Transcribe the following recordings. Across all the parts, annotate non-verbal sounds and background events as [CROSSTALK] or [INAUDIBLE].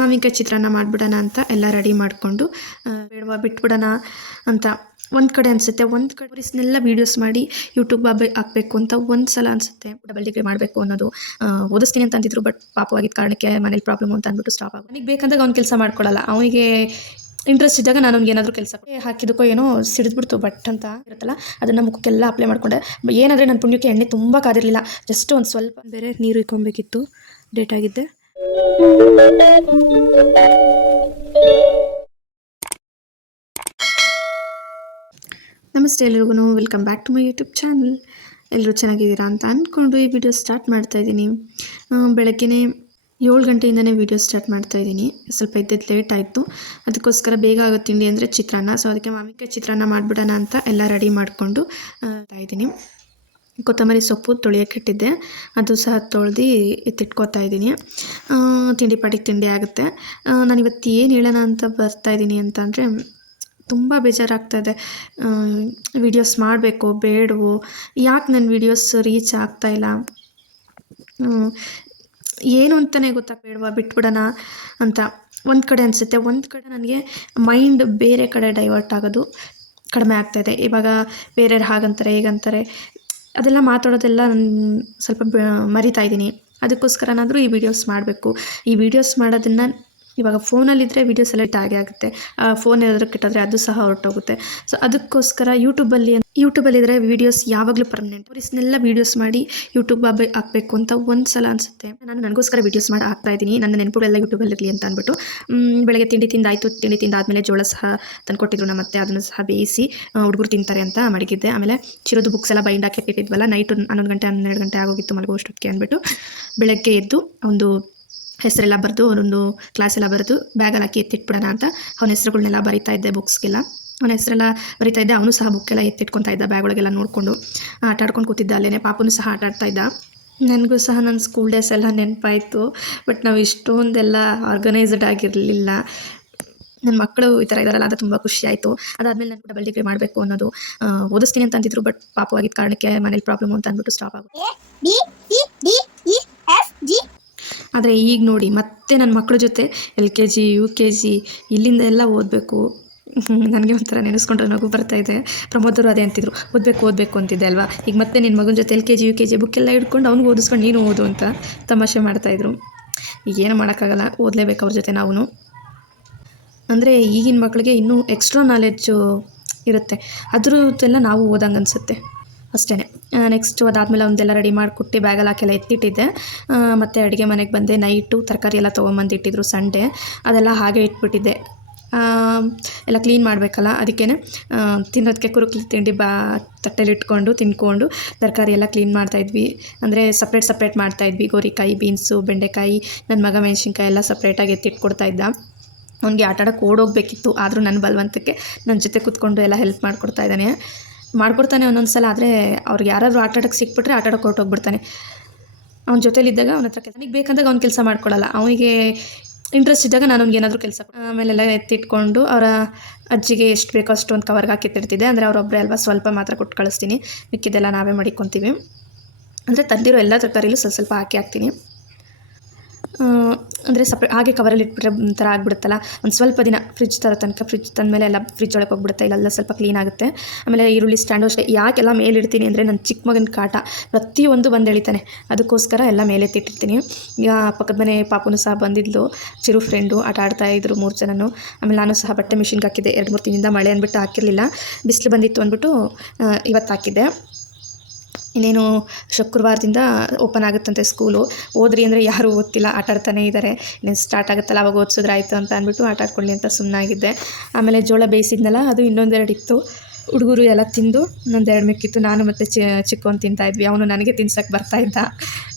ಮಾವಿನಕಾಯಿ ಚಿತ್ರಾನ್ನ ಮಾಡಿಬಿಡೋಣ ಅಂತ ಎಲ್ಲ ರೆಡಿ ಮಾಡಿಕೊಂಡು ಬೇಡವಾ ಬಿಟ್ಬಿಡೋಣ ಅಂತ ಒಂದು ಕಡೆ ಅನಿಸುತ್ತೆ. ಒಂದು ಕಡೆ ಬರೀಸ್ನೆಲ್ಲ ವೀಡಿಯೋಸ್ ಮಾಡಿ ಯೂಟ್ಯೂಬ್ ಹಾಕಬೇಕು ಅಂತ ಒಂದು ಸಲ ಅನಿಸುತ್ತೆ. ಡಬಲ್ ಡಿಗ್ರಿ ಮಾಡಬೇಕು ಅನ್ನೋದು ಓದಿಸ್ತೀನಿ ಅಂತ ಅಂತಿದ್ರು ಬಟ್ ಪಾಪವಾಗಿದ್ದ ಕಾರಣಕ್ಕೆ ಮನೇಲಿ ಪ್ರಾಬ್ಲಮ್ ಅಂತ ಅಂದ್ಬಿಟ್ಟು ಸ್ಟಾಪ್ ಆಗೋದು. ನನಗೆ ಬೇಕಂದಾಗ ಅವ್ನು ಕೆಲಸ ಮಾಡ್ಕೊಳ್ಳಲ್ಲ ಅವನಿಗೆ ಇಂಟ್ರೆಸ್ಟ್ ಇದ್ದಾಗ ನಾನು ಅವ್ನಿಗೆ ಏನಾದರೂ ಕೆಲಸ ಹಾಕಿದಕ್ಕೋ ಏನೋ ಸಿಡಿದ್ಬಿಡ್ತು ಬಟ್ ಅಂತ ಇರುತ್ತಲ್ಲ, ಅದನ್ನು ಮುಖಕ್ಕೆಲ್ಲ ಅಪ್ಲೈ ಮಾಡಿಕೊಂಡೆ. ಏನಾದರೆ ನನ್ನ ಪುಣ್ಯಕ್ಕೆ ಎಣ್ಣೆ ತುಂಬ ಕಾದಿರಲಿಲ್ಲ. ಜಸ್ಟ್ ಒಂದು ಸ್ವಲ್ಪ ಬೇರೆ ನೀರು ಇಕ್ಕೊಬೇಕಿತ್ತು. ಡೇಟ್ ಆಗಿದ್ದೆ. ನಮಸ್ತೆ ಎಲ್ರಿಗೂ welcome back to my YouTube channel ಎಲ್ಲರೂ ಚೆನ್ನಾಗಿದ್ದೀರಾ ಅಂತ ಅಂದ್ಕೊಂಡು ಈ ವಿಡಿಯೋ ಸ್ಟಾರ್ಟ್ ಮಾಡ್ತಾ ಇದ್ದೀನಿ. ಬೆಳಗ್ಗೆನೇ ಏಳು ಗಂಟೆಯಿಂದನೇ ವಿಡಿಯೋ ಸ್ಟಾರ್ಟ್ ಮಾಡ್ತಾ ಇದ್ದೀನಿ. ಸ್ವಲ್ಪ ಇದ್ದದ್ದು ಲೇಟ್ ಆಯಿತು. ಅದಕ್ಕೋಸ್ಕರ ಬೇಗ ಆಗೋ ತಿಂಡಿ ಅಂದರೆ ಚಿತ್ರಾನ್ನ. ಸೊ ಅದಕ್ಕೆ ಮಾಮಿಕಾಯಿ ಚಿತ್ರಾನ್ನ ಮಾಡಿಬಿಡೋಣ ಅಂತ ಎಲ್ಲ ರೆಡಿ ಮಾಡಿಕೊಂಡು ಇದ್ದೀನಿ. ಕೊತ್ತಂಬರಿ ಸೊಪ್ಪು ತೊಳೆಯೋಕ್ಕಿಟ್ಟಿದ್ದೆ ಅದು ಸಹ ತೊಳೆದು ಎತ್ತಿಟ್ಕೋತಾ ಇದ್ದೀನಿ. ತಿಂಡಿ ಪಾಟಿಗೆ ತಿಂಡಿ ಆಗುತ್ತೆ. ನಾನು ಇವತ್ತು ಏನು ಹೇಳೋಣ ಅಂತ ಬರ್ತಾ ಇದ್ದೀನಿ ಅಂತಂದರೆ ತುಂಬ ಬೇಜಾರಾಗ್ತಾಯಿದೆ ವೀಡಿಯೋಸ್ ಮಾಡಬೇಕು, ಬೇಡವು? ಯಾಕೆ ನನ್ನ ವೀಡಿಯೋಸ್ ರೀಚ್ ಆಗ್ತಾಯಿಲ್ಲ ಏನು ಅಂತಲೇ ಗೊತ್ತಾಗಬೇಡವಾ ಬಿಟ್ಬಿಡೋಣ ಅಂತ. ಒಂದು ಕಡೆ ಅನಿಸುತ್ತೆ, ಒಂದು ಕಡೆ ನನಗೆ ಮೈಂಡ್ ಬೇರೆ ಕಡೆ ಡೈವರ್ಟ್ ಆಗೋದು ಕಡಿಮೆ ಆಗ್ತಾಯಿದೆ ಇವಾಗ ಬೇರೆಯವ್ರು ಹಾಗಂತಾರೆ, ಹೇಗಂತಾರೆ. ಅದೆಲ್ಲ ಮಾತಾಡೋದೆಲ್ಲ ನಾನು ಸ್ವಲ್ಪ ಮರಿತಾ ಇದ್ದೀನಿ. ಅದಕ್ಕೋಸ್ಕರನಾದರೂ ಈ ವಿಡಿಯೋಸ್ ಮಾಡಬೇಕು. ಈ ವಿಡಿಯೋಸ್ ಮಾಡೋದನ್ನು ಇವಾಗ ಫೋನಲ್ಲಿದ್ದರೆ ವೀಡಿಯೋ ಸೆಲೆಕ್ಟ್ ಆಗೇ ಆಗುತ್ತೆ. ಫೋನ್ ಏನಾದರೂ ಕೆಟ್ಟದ್ರೆ ಅದು ಸಹ ಹೊರಟೋಗುತ್ತೆ. ಸೊ ಅದಕ್ಕೋಸ್ಕರ ಯೂಟ್ಯೂಬಲ್ಲಿ ಯೂಟ್ಯೂಬಲ್ಲಿದ್ದರೆ ವೀಡಿಯೋಸ್ ಯಾವಾಗಲೂ ಪರ್ಮನೆಂಟ್ ಟೂರಿಸ್ನೆಲ್ಲ ವೀಡಿಯೋಸ್ ಮಾಡಿ ಯೂಟ್ಯೂಬ್ ಹಾಕಬೇಕು ಅಂತ ಒಂದು ಸಲ ಅನಿಸುತ್ತೆ. ನಾನು ನನಗೋಸ್ಕರ ವೀಡಿಯೋಸ್ ಮಾಡಿ ಹಾಕ್ತಾ ಇದ್ದೀನಿ. ನನ್ನ ನೆನಪುಗಳೆಲ್ಲ ಯೂಟ್ಯೂಬಲ್ಲಿ ಇರಲಿ ಅಂತ ಅಂದ್ಬಿಟ್ಟು. ಬೆಳಗ್ಗೆ ತಿಂಡಿ ತಿಂದಾಯಿತು. ತಿಂಡಿ ತಿಂದಾದ್ಮೇಲೆ ಜೋಳ ಸಹ ತಂದುಕೊಟ್ಟಿದ್ರು ನಮ್ಮ ಮತ್ತೆ ಅದನ್ನು ಸಹ ಬೇಯಿಸಿ ಹುಡುಗರು ತಿಂತಾರೆ ಅಂತ ಮಡಗಿದ್ದೆ ಆಮೇಲೆ ಚಿರೋದು ಬುಕ್ಸ್ ಎಲ್ಲ ಬೈಂಡ್ ಹಾಕಿ ಇಟ್ಟಿದ್ವಲ್ಲ ನೈಟ್ ಹನ್ನೊಂದು ಗಂಟೆ, ಹನ್ನೆರಡು ಗಂಟೆ ಆಗೋಗಿತ್ತು ಮಲಗೋಷ್ಟೊತ್ತಿಗೆ ಅಂದ್ಬಿಟ್ಟು ಬೆಳಗ್ಗೆ ಎದ್ದು ಒಂದು ಹೆಸರೆಲ್ಲ ಬರೆದು, ಅವನೊಂದು ಕ್ಲಾಸ್ ಎಲ್ಲ ಬರೆದು ಬ್ಯಾಗಲ್ಲಿ ಹಾಕಿ ಎತ್ತಿಟ್ಬಿಡೋಣ ಅಂತ ಅವನ ಹೆಸರುಗಳನ್ನೆಲ್ಲ ಬರಿತಾ ಇದ್ದೆ ಬುಕ್ಸ್ಗೆಲ್ಲ ಅವನ ಹೆಸರೆಲ್ಲ ಬರಿತಾ ಇದ್ದೆ, ಅವನು ಸಹ ಬುಕ್ಕೆಲ್ಲ ಎತ್ತಿಟ್ಕೊತಾ ಇದ್ದ ಬ್ಯಾಗ್ ಒಳಗೆಲ್ಲ ನೋಡಿಕೊಂಡು ಆಟ ಆಡ್ಕೊಂಡು ಕೂತಿದ್ದ ಅಲ್ಲೇ ಪಾಪನು ಸಹ ಆಟ ಆಡ್ತಾ ಇದ್ದ. ನನಗೂ ಸಹ ನನ್ನ ಸ್ಕೂಲ್ ಡೇಸ್ ಎಲ್ಲ ನೆನಪಾಯಿತು ಬಟ್ ನಾವು ಇಷ್ಟೊಂದೆಲ್ಲ ಆರ್ಗನೈಸ್ಡ್ ಆಗಿರಲಿಲ್ಲ. ನನ್ನ ಮಕ್ಕಳು ಈ ಥರ ಇದ್ದಾರಲ್ಲ ಅಂತ ತುಂಬ ಖುಷಿ ಆಯಿತು. ಅದಾದಮೇಲೆ ನಾನು ಡಬಲ್ ಡಿಗ್ರಿ ಮಾಡಬೇಕು ಅನ್ನೋದು ಓದಿಸ್ತೀನಿ ಅಂತ ಅಂತಿದ್ರು ಬಟ್ ಪಾಪವಾಗಿದ್ದ ಕಾರಣಕ್ಕೆ ಮನೇಲಿ ಪ್ರಾಬ್ಲಮ್ ಅಂತ ಅಂದ್ಬಿಟ್ಟು ಸ್ಟಾಪ್ ಆಗುತ್ತೆ ಆದರೆ ಈಗ ನೋಡಿ ಮತ್ತೆ ನನ್ನ ಮಕ್ಕಳ ಜೊತೆ L K G, U K G ಇಲ್ಲಿಂದ ಎಲ್ಲ ಓದಬೇಕು. [LAUGHS] ನನಗೆ ಒಂಥರ ನೆನೆಸ್ಕೊಂಡ್ರೆ ನಗು ಬರ್ತಾ ಇದೆ. ಪ್ರಮೋದರು ಅದೇ ಅಂತಿದ್ರು. ಓದಬೇಕು ಓದಬೇಕು ಅಂತಿದ್ದೆ ಅಲ್ವಾ? ಈಗ ಮತ್ತೆ ನಿನ್ನ ಮಗನ ಜೊತೆ L K G, U K G ಬುಕ್ಕೆಲ್ಲ ಹಿಡ್ಕೊಂಡು ಅವ್ನಿಗೆ ಓದಿಸ್ಕೊಂಡು ನೀನು ಓದು ಅಂತ ತಮಾಷೆ ಮಾಡ್ತಾಯಿದ್ರು ಈಗೇನು ಮಾಡೋಕ್ಕಾಗಲ್ಲ, ಓದಲೇಬೇಕು ಅವ್ರ ಜೊತೆ ನಾವು ಅಂದರೆ ಈಗಿನ ಮಕ್ಕಳಿಗೆ ಇನ್ನೂ ಎಕ್ಸ್ಟ್ರಾ ನಾಲೆಡ್ಜು ಇರುತ್ತೆ. ಅದರದ್ದೆಲ್ಲ ನಾವು ಓದಂಗೆ ಅನಿಸುತ್ತೆ. ಅಷ್ಟೇ ನೆಕ್ಸ್ಟು ಅದಾದಮೇಲೆ ಒಂದೆಲ್ಲ ರೆಡಿ ಮಾಡಿಕೊಟ್ಟು ಬ್ಯಾಗಲ್ಲಿ ಹಾಕೆಲ್ಲ ಎತ್ತಿಟ್ಟಿದ್ದೆ ಮತ್ತು ಅಡುಗೆ ಮನೆಗೆ ಬಂದೆ. ನೈಟು ತರಕಾರಿ ಎಲ್ಲ ತೊಗೊಂಬಂದು ಇಟ್ಟಿದ್ರು ಸಂಡೇ. ಅದೆಲ್ಲ ಹಾಗೆ ಇಟ್ಬಿಟ್ಟಿದ್ದೆ. ಎಲ್ಲ ಕ್ಲೀನ್ ಮಾಡಬೇಕಲ್ಲ ಅದಕ್ಕೇ ತಿನ್ನೋದಕ್ಕೆ ಕುರುಕ್ಲಿ ತಿಂಡಿ ಬಾ, ತಟ್ಟೆಲಿ ಇಟ್ಕೊಂಡು ತಿನ್ಕೊಂಡು ತರಕಾರಿ ಎಲ್ಲ ಕ್ಲೀನ್ ಮಾಡ್ತಾಯಿದ್ವಿ ಅಂದರೆ ಸಪ್ರೇಟ್ ಸಪ್ರೇಟ್ ಮಾಡ್ತಾಯಿದ್ವಿ ಗೋರಿಕಾಯಿ ಬೀನ್ಸು ಬೆಂಡೆಕಾಯಿ ನನ್ನ ಮಗ ಮೆಣಸಿನ್ಕಾಯಿ ಎಲ್ಲ ಸಪ್ರೇಟಾಗಿ ಎತ್ತಿಟ್ಕೊಡ್ತಾ ಇದ್ದ. ಅವ್ನಿಗೆ ಆಟ ಆಡೋಕ್ಕೆ ಓಡೋಗ್ಬೇಕಿತ್ತು. ಆದರೂ ನನ್ನ ಬಲವಂತಕ್ಕೆ ನನ್ನ ಜೊತೆ ಕೂತ್ಕೊಂಡು ಎಲ್ಲ ಹೆಲ್ಪ್ ಮಾಡಿಕೊಡ್ತಾ ಇದ್ದಾನೆ. ಮಾಡ್ಕೊಡ್ತಾನೆ ಒಂದೊಂದು ಸಲ, ಆದರೆ ಅವ್ರಿಗೆ ಯಾರಾದರೂ ಆಟ ಆಡೋಕ್ಕೆ ಸಿಕ್ಬಿಟ್ರೆ ಆಟ ಆಡೋಕ್ಕೆ ಹೊರಟೋಗ್ಬಿಡ್ತಾನೆ ಅವ್ನ ಜೊತೆಲಿದ್ದಾಗ ಅವನ ಹತ್ರ ನನಗೆ ಬೇಕಂದಾಗ ಅವ್ನು ಕೆಲಸ ಮಾಡ್ಕೊಳ್ಳಲ್ಲ ಅವನಿಗೆ ಇಂಟ್ರೆಸ್ಟ್ ಇದ್ದಾಗ ನಾನು ಅವ್ನಿಗೆ ಏನಾದರೂ ಕೆಲಸ ಆಮೇಲೆಲ್ಲ ಎತ್ತಿಟ್ಕೊಂಡು ಅವರ ಅಜ್ಜಿಗೆ ಎಷ್ಟು ಬೇಕೋ ಅಷ್ಟು ಒಂದು ಕವರ್ಗೆ ಹಾಕಿಟ್ಟಿರ್ತಿದ್ದೆ ಅಂದರೆ ಅವರೊಬ್ಬರೇ ಅಲ್ವಾ, ಸ್ವಲ್ಪ ಮಾತ್ರ ಕೊಟ್ಟು ಕಳಿಸ್ತೀನಿ. ಮಿಕ್ಕಿದೆಲ್ಲ ನಾವೇ ಮಾಡಿಕೊತೀವಿ. ಅಂದರೆ ತಂದಿರೋ ಎಲ್ಲ ತರಕಾರಿಲೂ ಸ್ವಲ್ಪ ಸ್ವಲ್ಪ ಹಾಕಿ ಹಾಕ್ತೀನಿ. ಅಂದರೆ ಸಪ್ರೇಟ್ ಹಾಗೆ ಕವರಲ್ಲಿ ಇಟ್ಬಿಟ್ರೆ ಒಂಥರ ಆಗಿಬಿಡುತ್ತಲ್ಲ? ಒಂದು ಸ್ವಲ್ಪ ದಿನ ಫ್ರಿಜ್ ತರೋ ತನಕ ಫ್ರಿಜ್ ತಂದ ಮೇಲೆ ಎಲ್ಲ ಫ್ರಿಜ್ ಒಳಗೆ ಹೋಗ್ಬಿಡುತ್ತೆ, ಇಲ್ಲೆಲ್ಲ ಸ್ವಲ್ಪ ಕ್ಲೀನ್ ಆಗುತ್ತೆ. ಆಮೇಲೆ ಈರುಳ್ಳಿ ಸ್ಟ್ಯಾಂಡು ಅಷ್ಟೇ. ಯಾಕೆಲ್ಲ ಮೇಲೆ ಇಡ್ತೀನಿ ಅಂದರೆ ನನ್ನ ಚಿಕ್ಕ ಮಗನ ಕಾಟ. ಪ್ರತಿಯೊಂದು ಬಂದು ಎಳಿತಾನೆ. ಅದಕ್ಕೋಸ್ಕರ ಎಲ್ಲ ಮೇಲೆ ಎತ್ತಿಟ್ಟಿರ್ತೀನಿ ಪಕ್ಕದ ಮನೆ ಪಾಪನೂ ಸಹ ಬಂದಿದ್ಲು. ಚಿರು ಫ್ರೆಂಡು ಆಟ ಆಡ್ತಾ ಇದ್ರು ಮೂರು ಜನನು. ಆಮೇಲೆ ನಾನು ಸಹ ಬಟ್ಟೆ ಮಿಷಿನ್ಗೆ ಹಾಕಿದ್ದೆ. ಎರಡು ಮೂರು ತಿಂಗಳಿಂದ ಮಳೆ ಅಂದ್ಬಿಟ್ಟು ಹಾಕಿರಲಿಲ್ಲ. ಬಿಸಿಲು ಬಂದಿತ್ತು ಅಂದ್ಬಿಟ್ಟು ಇವತ್ತು ಹಾಕಿದ್ದೆ. ಇನ್ನೇನು ಶುಕ್ರವಾರದಿಂದ ಓಪನ್ ಆಗುತ್ತಂತೆ ಸ್ಕೂಲು ಓದ್ರಿ ಅಂದರೆ ಯಾರೂ ಓದ್ತಿಲ್ಲ, ಆಟ ಇದ್ದಾರೆ ಇನ್ನೇನು ಸ್ಟಾರ್ಟ್ ಆಗುತ್ತಲ್ಲ, ಅವಾಗ ಓದಿಸಿದ್ರೆ ಆಯಿತು ಅಂತ ಅಂದ್ಬಿಟ್ಟು ಆಟ ಆಡ್ಕೊಳ್ಳಿ ಅಂತ ಸುಮ್ಮನಾಗಿದ್ದೆ ಆಮೇಲೆ ಜೋಳ ಬೇಯಿಸಿದ್ನಲ್ಲ, ಅದು ಇನ್ನೊಂದೆರಡು ಇತ್ತು. ಹುಡುಗರು ಎಲ್ಲ ತಿಂದು ಇನ್ನೊಂದೆರಡು ಮಿಕ್ಕಿತ್ತು. ನಾನು ಮತ್ತು ಚಿ ಚಿಕ್ಕವನು ತಿಂತಾ ಇದ್ವಿ. ಅವನು ನನಗೆ ತಿನ್ಸಕ್ಕೆ ಬರ್ತಾ ಇದ್ದ.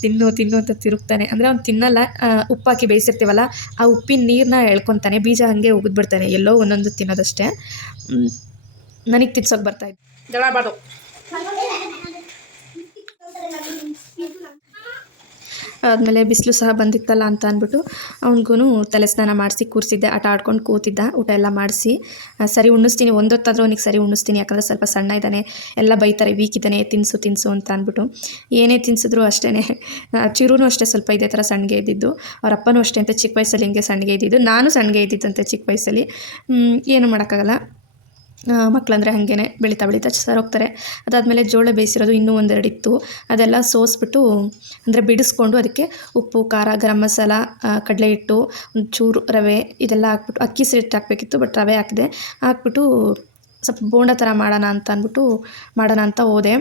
ತಿನ್ನು ತಿನ್ನು ಅಂತ ತಿರುಗ್ತಾನೆ. ಅಂದರೆ ಅವ್ನು ತಿನ್ನಲ್ಲ ಉಪ್ಪಾಕಿ ಬೇಯಿಸಿರ್ತೀವಲ್ಲ, ಆ ಉಪ್ಪಿನ ನೀರನ್ನ ಎಳ್ಕೊತಾನೆ. ಬೀಜ ಹಾಗೆ ಉಗಿದ್ಬಿಡ್ತಾನೆ. ಎಲ್ಲೋ ಒಂದೊಂದು ತಿನ್ನೋದಷ್ಟೇ. ನನಗೆ ತಿನ್ಸೋಕೆ ಜಗಳ ಆದಮೇಲೆ ಬಿಸಿಲು ಸಹ ಬಂದಿತ್ತಲ್ಲ ಅಂತ ಅಂದ್ಬಿಟ್ಟು ಅವ್ನಿಗೂ ತಲೆ ಸ್ನಾನ ಮಾಡಿಸಿ, ಕೂರಿಸಿದ್ದೆ. ಆಟ ಆಡ್ಕೊಂಡು ಕೂತಿದ್ದ. ಊಟ ಎಲ್ಲ ಮಾಡಿಸಿ ಸರಿ ಉಣ್ಣಿಸ್ತೀನಿ. ಒಂದೊತ್ತಾದರೂ ಅವನಿಗೆ ಸರಿ ಉಣ್ಣಿಸ್ತೀನಿ. ಯಾಕಂದರೆ ಸ್ವಲ್ಪ ಸಣ್ಣ ಇದ್ದಾನೆ. ಎಲ್ಲ ಬೈತಾರೆ, ವೀಕ್ ಇದ್ದಾನೆ, ತಿನ್ಸು ತಿನ್ಸು ಅಂತ ಅಂದ್ಬಿಟ್ಟು. ಏನೇ ತಿನ್ಸಿದ್ರು ಅಷ್ಟೇ ಚಿರೂನು ಅಷ್ಟೇ ಸ್ವಲ್ಪ ಇದೇ ಥರ ಸಣ್ಣಗೆ ಇದ್ದಿದ್ದು. ಅವ್ರ ಅಪ್ಪನೂ ಅಷ್ಟೇ ಅಂತ ಚಿಕ್ಕ ವಯಸ್ಸಲ್ಲಿ ಹಿಂಗೆ ಸಣ್ಣಗೆ ಇದ್ದಿದ್ದು. ನಾನು ಸಣ್ಣಗೆ ಇದ್ದಿದ್ದಂತೆ ಚಿಕ್ಕ ವಯಸ್ಸಲ್ಲಿ. ಏನು ಮಾಡೋಕ್ಕಾಗಲ್ಲ. ಮಕ್ಕಳಂದರೆ ಹಾಗೇನೆ ಬೆಳೀತಾ ಬೆಳೀತಾ ಸರ್ ಹೋಗ್ತಾರೆ ಅದಾದಮೇಲೆ ಜೋಳ ಬೇಯಿಸಿರೋದು ಇನ್ನೂ ಒಂದೆರಡು ಇತ್ತು ಅದೆಲ್ಲ ಸೋಸ್ಬಿಟ್ಟು ಅಂದರೆ ಬಿಡಿಸ್ಕೊಂಡು ಅದಕ್ಕೆ ಉಪ್ಪು, ಖಾರ, ಗರಂ ಮಸಾಲ ಕಡಲೆ ಹಿಟ್ಟು ಒಂಚೂರು ರವೆ ಇದೆಲ್ಲ ಹಾಕ್ಬಿಟ್ಟು ಅಕ್ಕಿ ಸೇರಿಟ್ಟು ಹಾಕಬೇಕಿತ್ತು ಬಟ್ ರವೆ ಹಾಕಿದೆ. ಹಾಕ್ಬಿಟ್ಟು ಸ್ವಲ್ಪ ಬೋಂಡ ಥರ ಮಾಡೋಣ ಅಂತ ಅಂದ್ಬಿಟ್ಟು ಮಾಡೋಣ ಅಂತ ಹೋದೆ.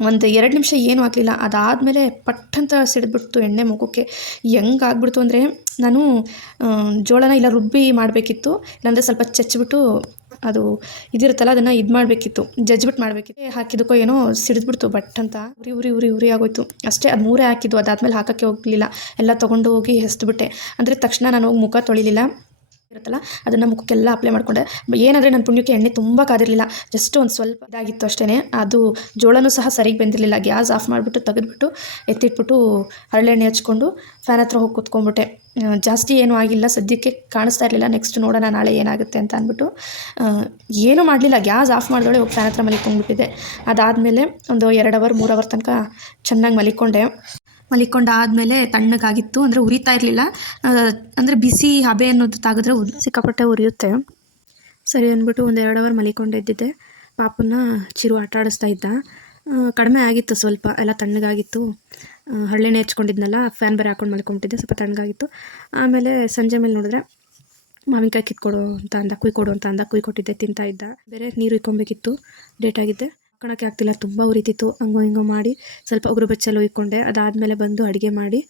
ಒಂದು ಎರಡು ನಿಮಿಷ ಏನೂ ಆಗಲಿಲ್ಲ. ಅದಾದಮೇಲೆ ಪಟ್ಟಂತ ಸಿಡಿದ್ಬಿಡ್ತು ಎಣ್ಣೆ ಮುಖಕ್ಕೆ. ಹೆಂಗೆ ಆಗ್ಬಿಡ್ತು ಅಂದರೆ, ನಾನು ಜೋಳನ ಇಲ್ಲ ರುಬ್ಬಿ ಮಾಡಬೇಕಿತ್ತು. ಇಲ್ಲಾಂದರೆ ಸ್ವಲ್ಪ ಚಚ್ಚಿಬಿಟ್ಟು ಅದು ಇದಿರುತ್ತಲ್ಲ, ಅದನ್ನು ಇದು ಮಾಡಬೇಕಿತ್ತು. ಜಜ್ಬಿಟ್ಟು ಮಾಡಬೇಕಿತ್ತು. ಹಾಕಿದಕ್ಕೋ ಏನೋ ಸಿಡಿದ್ಬಿಡ್ತು ಬಟ್ ಅಂತ ಉರಿ ಉರಿ ಉರಿ ಉರಿ ಆಗೋಯ್ತು. ಅಷ್ಟೇ, ಅದು ಮೂರೇ ಹಾಕಿದ್ದು. ಅದಾದಮೇಲೆ ಹಾಕೋಕ್ಕೆ ಹೋಗಲಿಲ್ಲ. ಎಲ್ಲ ತೊಗೊಂಡು ಹೋಗಿ ಹೆಸ್ದುಬಿಟ್ಟೆ ಅಂದರೆ ತಕ್ಷಣ ನಾನು ಹೋಗಿ ಮುಖ ತೊಳಿಲಿಲ್ಲ. ಇರುತ್ತಲ್ಲ, ಅದನ್ನು ಮುಖಕ್ಕೆಲ್ಲ ಅಪ್ಲೈ ಮಾಡಿಕೊಂಡೆ. ಏನಂದರೆ ನನ್ನ ಪುಣ್ಯಕ್ಕೆ ಎಣ್ಣೆ ತುಂಬ ಕಾದಿರಲಿಲ್ಲ. ಜಸ್ಟ್ ಒಂದು ಸ್ವಲ್ಪ ಇದಾಗಿತ್ತು ಅಷ್ಟೇ ಅದು ಜೋಳನೂ ಸಹ ಸರಿಗೆ ಬೆಂದಿರಲಿಲ್ಲ. ಗ್ಯಾಸ್ ಆಫ್ ಮಾಡಿಬಿಟ್ಟು ತೆಗೆದುಬಿಟ್ಟು ಎತ್ತಿಟ್ಬಿಟ್ಟು ಹರಳೆಣ್ಣೆ ಹಚ್ಕೊಂಡು ಫ್ಯಾನ್ ಹತ್ರ ಹೋಗಿ ಕೂತ್ಕೊಂಡ್ಬಿಟ್ಟೆ. ಜಾಸ್ತಿ ಏನೂ ಆಗಿಲ್ಲ. ಸದ್ಯಕ್ಕೆ ಕಾಣಿಸ್ತಾ ಇರಲಿಲ್ಲ. ನೆಕ್ಸ್ಟ್ ನೋಡೋಣ, ನಾಳೆ ಏನಾಗುತ್ತೆ ಅಂತ ಅಂದ್ಬಿಟ್ಟು ಏನೂ ಮಾಡಲಿಲ್ಲ. ಗ್ಯಾಸ್ ಆಫ್ ಮಾಡಿದೊಳೆ ಹೋಗಿ ಫ್ಯಾನ್ ಹತ್ರ ಮಲಿಕೊಂಡ್ಬಿಟ್ಟಿದ್ದೆ ಅದಾದಮೇಲೆ ಒಂದು ಎರಡು ಅವರ್ ಮೂರು ಅವರ್ ತನಕ ಚೆನ್ನಾಗಿ ಮಲಿಕೊಂಡೆ. ಮಲಿಕೊಂಡಾದಮೇಲೆ ತಣ್ಣಗಾಗಿತ್ತು ಅಂದರೆ ಉರಿತಾ ಇರಲಿಲ್ಲ. ಅಂದರೆ ಬಿಸಿ ಹಬೆ ಅನ್ನೋದು ತಾಗಿದ್ರೆ ಸಿಕ್ಕಾಪಟ್ಟೆ ಉರಿಯುತ್ತೆ. ಸರಿ ಅಂದ್ಬಿಟ್ಟು ಒಂದು ಎರಡು ಅವರ್ ಮಲಿಕೊಂಡಿದ್ದೆ ಪಾಪನ ಚಿರು ಆಟ ಆಡಿಸ್ತಾ ಇದ್ದ. ಕಡಿಮೆ ಆಗಿತ್ತು ಸ್ವಲ್ಪ, ಎಲ್ಲ ತಣ್ಣಗಾಗಿತ್ತು. ಹಳ್ಳಿನೇ ಹಚ್ಕೊಂಡಿದ್ನಲ್ಲ ಫ್ಯಾನ್ ಬೇರೆ ಹಾಕೊಂಡು ಮಲ್ಕೊಂಬಿಟ್ಟಿದ್ದೆ, ಸ್ವಲ್ಪ ತಣ್ಣಗಾಗಿತ್ತು. ಆಮೇಲೆ ಸಂಜೆ ಮೇಲೆ ನೋಡಿದ್ರೆ ಮಾವಿನಕಾಯಿ ಕಿತ್ಕೊಡು ಅಂತ ಅಂದ, ಕುಯ್ಕೊಡು ಅಂತ ಅಂದ, ಕುಯ್ಕೊಟ್ಟಿದ್ದೆ, ತಿಂತಾ ಇದ್ದ. ಬೇರೆ ನೀರು ಇಕ್ಕೊಬೇಕಿತ್ತು ಡೇಟ್ ಆಗಿದ್ದೆ. ಹಾಕೊಳಕ್ಕೆ ಆಗ್ತಿಲ್ಲ. ತುಂಬ ಉರಿತಿತ್ತು. ಹಂಗೋ ಹಿಂಗೋ ಮಾಡಿ ಸ್ವಲ್ಪ ಉಗುರು ಬೆಚ್ಚಲು ಇಕ್ಕೊಂಡೆ ಅದಾದಮೇಲೆ ಬಂದು ಅಡುಗೆ ಮಾಡಿ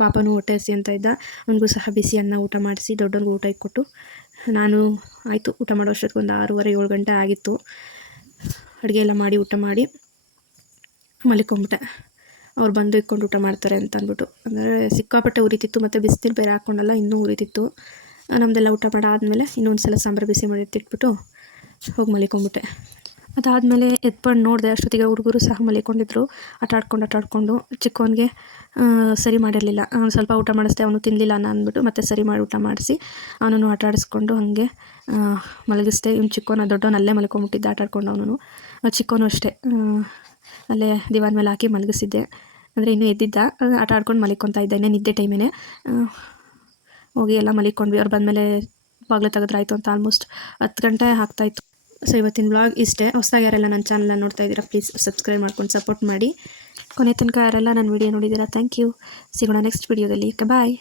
ಪಾಪನೂ ಹೊಟ್ಟೆ ಹಸಿ ಅಂತ ಇದ್ದ. ಅವನಿಗೂ ಸಹ ಬಿಸಿ ಅನ್ನ ಊಟ ಮಾಡಿಸಿ ದೊಡ್ಡವ್ರಿಗೂ ಊಟ ಇಕ್ಕೊಟ್ಟು ನಾನು ಆಯಿತು. ಊಟ ಮಾಡೋ ಅಷ್ಟೊತ್ತಿಗೆ ಒಂದು ಆರೂವರೆ, ಏಳು ಗಂಟೆ ಆಗಿತ್ತು. ಅಡುಗೆ ಎಲ್ಲ ಮಾಡಿ, ಊಟ ಮಾಡಿ ಮಲಿಕೊಂಬಿಟ್ಟೆ. ಅವ್ರು ಬಂದು ಇಕ್ಕೊಂಡು ಊಟ ಮಾಡ್ತಾರೆ ಅಂತ ಅಂದ್ಬಿಟ್ಟು. ಅಂದರೆ ಸಿಕ್ಕಾಪಟ್ಟೆ ಉರಿತಿತ್ತು. ಮತ್ತು ಬಿಸಿನೀರು ಬೇರೆ ಹಾಕ್ಕೊಂಡಲ್ಲ, ಇನ್ನೂ ಉರಿತಿತ್ತು. ನಮ್ಮದೆಲ್ಲ ಊಟ ಮಾಡಾದಮೇಲೆ ಇನ್ನೊಂದು ಸಲ ಸಾಂಬಾರು ಬಿಸಿ ಮಾಡಿ ಎತ್ತಿಟ್ಬಿಟ್ಟು ಹೋಗಿ ಮಲಿಕೊಂಬಿಟ್ಟೆ. ಅದಾದಮೇಲೆ ಎತ್ಕೊಂಡು ನೋಡಿದೆ, ಅಷ್ಟೊತ್ತಿಗೆ ಹುಡುಗರು ಸಹ ಮಲಿಕೊಂಡಿದ್ರು. ಆಟ ಆಡ್ಕೊಂಡು, ಆಟ ಚಿಕ್ಕವನಿಗೆ ಸರಿ ಮಾಡಿರಲಿಲ್ಲ. ಅವ್ನು ಸ್ವಲ್ಪ ಊಟ ಮಾಡಿಸ್ದೆ, ಅವನು ತಿನ್ನಲಿಲ್ಲ ಅನ್ನ ಅಂದ್ಬಿಟ್ಟು ಮತ್ತೆ ಸರಿ ಮಾಡಿ ಊಟ ಮಾಡಿಸಿ, ಅವನನ್ನು ಆಟ ಆಡಿಸ್ಕೊಂಡು ಹಾಗೆ ಮಲಗಿಸ್ದೆ. ಇವ್ನು ಚಿಕ್ಕವನ, ದೊಡ್ಡವನ ಅಲ್ಲೇ ಮಲ್ಕೊಂಬಿಟ್ಟಿದ್ದೆ ಆಟ ಆಡ್ಕೊಂಡು ಅವನು ಚಿಕ್ಕವನು ಅಷ್ಟೇ. ಅಲ್ಲೇ ದಿವಾನ್ ಮೇಲೆ ಹಾಕಿ ಮಲಗಿಸಿದ್ದೆ. ಅಂದರೆ ಇನ್ನೂ ಎದ್ದಿದ್ದ. ಆಟ ಆಡ್ಕೊಂಡು ಮಲಿಕೊತಾ ಇದ್ದ ನಿದ್ದೆ ಟೈಮೇನೆ. ಹೋಗಿ ಎಲ್ಲ ಮಲಿಕೊಂಡ್ವಿ. ಅವ್ರು ಬಂದಮೇಲೆ ಬಾಗಿಲು ತೆಗೆದ್ರಾಯ್ತು ಅಂತ ಆಲ್ಮೋಸ್ಟ್ ಹತ್ತು ಗಂಟೆ ಆಗ್ತಾಯಿತ್ತು ಸೊ ಇವತ್ತಿನ ಬ್ಲಾಗ್ ಇಷ್ಟೇ. ಹೊಸದಾಗಿ ಯಾರೆಲ್ಲ ನನ್ನ ಚಾನಲ್ನ ನೋಡ್ತಾ ಇದ್ದೀರಾ ಪ್ಲೀಸ್ ಸಬ್ಸ್ಕ್ರೈಬ್ ಮಾಡ್ಕೊಂಡು ಸಪೋರ್ಟ್ ಮಾಡಿ. ಕೊನೆ ತನಕ ಯಾರೆಲ್ಲ ನನ್ನ ವಿಡಿಯೋ ನೋಡಿದ್ದೀರಾ ಥ್ಯಾಂಕ್ ಯು ಸಿಗೋಣ ನೆಕ್ಸ್ಟ್ ವಿಡಿಯೋದಲ್ಲಿ ಬಾಯ್